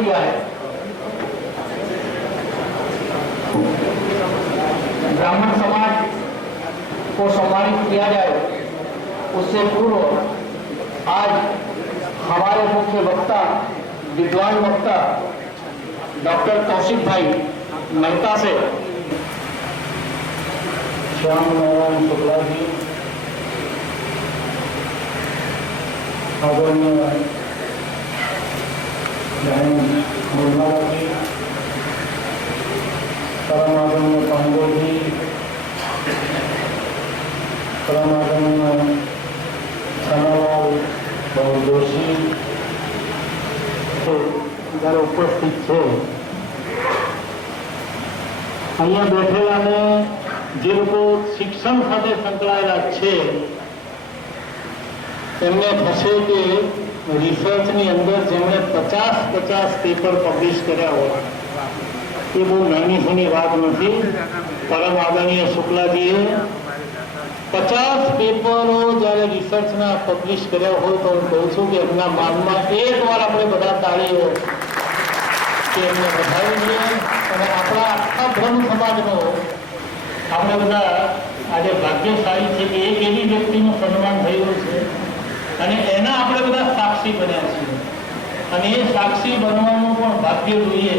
दिया है। ब्राह्मण समाज को सम्मानित किया जाए उससे पूर्व आज हमारे मुख्य वक्ता विद्वान वक्ता डॉक्टर कौशिक भाई मेहता से श्याम नारायण शुक्ला जी, आदरणीय मुर्मला जी, परम आदरणीय पांडे जी, परम आदरणीय छानालाल जोशी जरा उपस्थित है। अहियाँ बैठेला ने जे लोको शिक्षण खाते संकळायेला छे एमने थशे के रिसर्च नी अंदर जेमणे 50 पेपर पब्लिश कर्या होय એ બહુ નાની સૂની વાત નથી। પરમ આદરણીય શુક્લાજીએ 50 પેપરો જ્યારે રિસર્ચના પબ્લિશ કર્યા હોય તો હું કહું છું કે એમના માનમાં એકવાર આપણે બધા તાળીઓ કે એમને વધાવી દઈએ અને આપણા આખા બ્રહ્મ સમાજનો આપણે બધા આજે ભાગ્યશાળી છે કે એક એવી વ્યક્તિનું સન્માન થયું છે અને એના આપણે બધા સાક્ષી બન્યા છીએ અને એ સાક્ષી બનવાનું પણ ભાગ્ય જોઈએ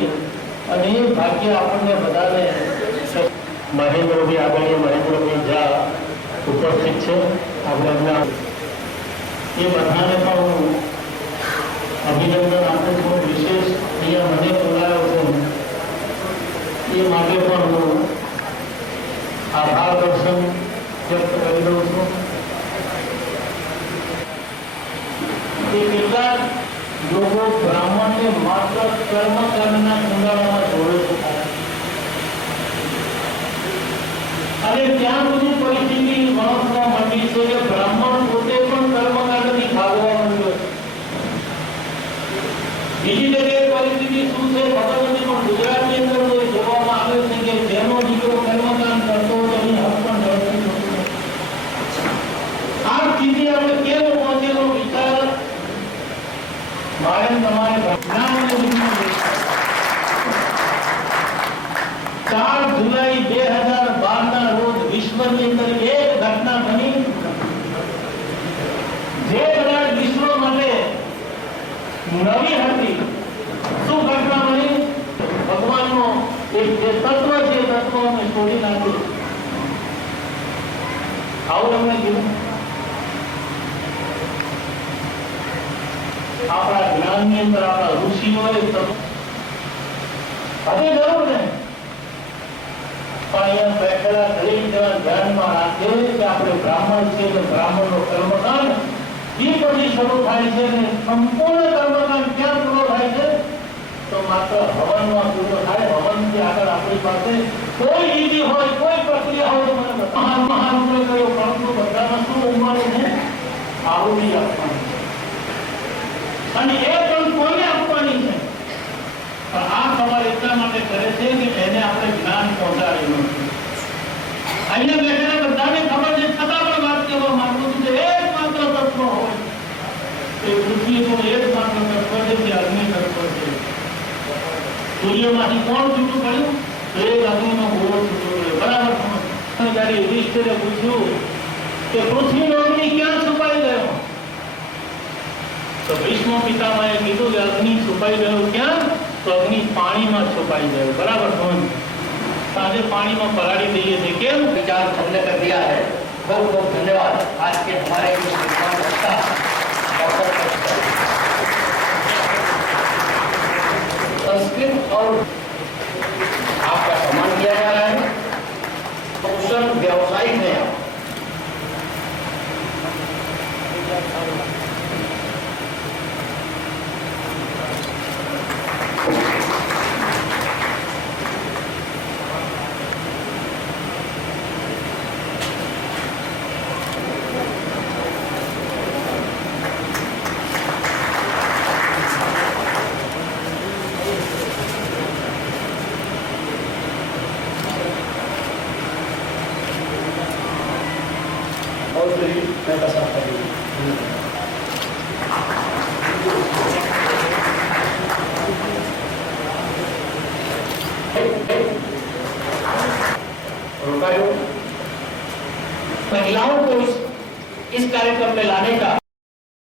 અને એ ભાગ્ય આપણને બધાને મહેન્દ્રભાઈ આદરણીય મહેન્દ્રભાઈ ઝા ઉપસ્થિત છે આપણે એમના એ બધાને પણ હું અભિનંદન આપું છું। વિશેષ અહીંયા મને બોલાવ્યો છું એ માટે પણ હું આભાર દર્શન વ્યક્ત કરી દઉં છું। એ કેટલાક લોકો બ્રાહ્મણને માત્ર કર્મકાંડના કુંડાળામાં જોડે છે અને ત્યાં સુધી પરિસ્થિતિ વણસવા માંડી છે કે બ્રાહ્મણ પોતે પણ કર્મકાંડથી ભાગવા માંડ્યો છે। બીજી જગ્યાએ પરિસ્થિતિ શું છે ખબર નથી પણ ગુજરાતની અંદર તો જોવામાં આવે છે કે જેનો દીકરો કર્મકાંડ કરતો હોય એની હક પણ ઝડપી થતું નથી। આ સ્થિતિ આપણે કેમ પહોંચેલો વિચાર મારે તમારે ઘટનાઓને 4 જુલાઈ 2012 ના રોજ વિશ્વની અંદર એક ઘટના બની જે કદાચ વિશ્વ માટે નવી હતી। શું ઘટના બની? ભગવાનનો એક જે તત્વ છે તત્વને છોડી નાખ્યું। આવું એમને કીધું। આપણા જ્ઞાનની અંદર આપણા ઋષિઓએ હવે જરૂર ને પણ અહીંયા બેઠેલા દરેક જણા ધ્યાનમાં રાખે કે આપણે બ્રાહ્મણ છીએ તો બ્રાહ્મણનો કર્મકાંડ એ પછી શરૂ થાય છે ને સંપૂર્ણ કર્મકાંડ ક્યાં પૂરો થાય છે તો માત્ર હવનમાં પૂરો થાય। હવનથી આગળ આપણી પાસે કોઈ વિધિ હોય કોઈ પ્રક્રિયા હોય તો મને મહારૂપે કહ્યું પરંતુ બધામાં શું ઉમવાનું છે આહુતિ આપવાની અને એ પણ કોને આપવાની છે પણ આ સવાલ એટલા માટે કરે છે કે એને આપણે જ્ઞાન પહોંચાડેલું છે। અહીંયા બેઠેલા બધાને ખબર છે છતાં પણ વાત કહેવા માંગુ છું કે એકમાત્ર તત્વ હોય એ પૃથ્વીનો એકમાત્ર તત્વ છે જે અગ્નિ તત્વ છે। સૂર્યમાંથી કોણ છૂટું પડ્યું તો એક અગ્નિનો ગોળો છૂટો પડ્યો। બરાબર સમજ? જ્યારે યુધિષ્ઠિરે પૂછ્યું કે પૃથ્વીનો અગ્નિ ક્યાં છુપાઈ ગયો તો ભીષ્મ પિતામહે કીધું કે અગ્નિ છુપાઈ ગયો ક્યાં તો અગ્નિ પાણીમાં છુપાई गए। बराबर समझ? आज पानी में पलाड़ी दिए थे क्या विचार हमने कर दिया है। बहुत बहुत धन्यवाद आज के हमारे संस्कृत और आपका सम्मान किया जा रहा है। कुशल व्यवसायिक है आप। रोका महिलाओं को इस कार्यक्रम में लाने का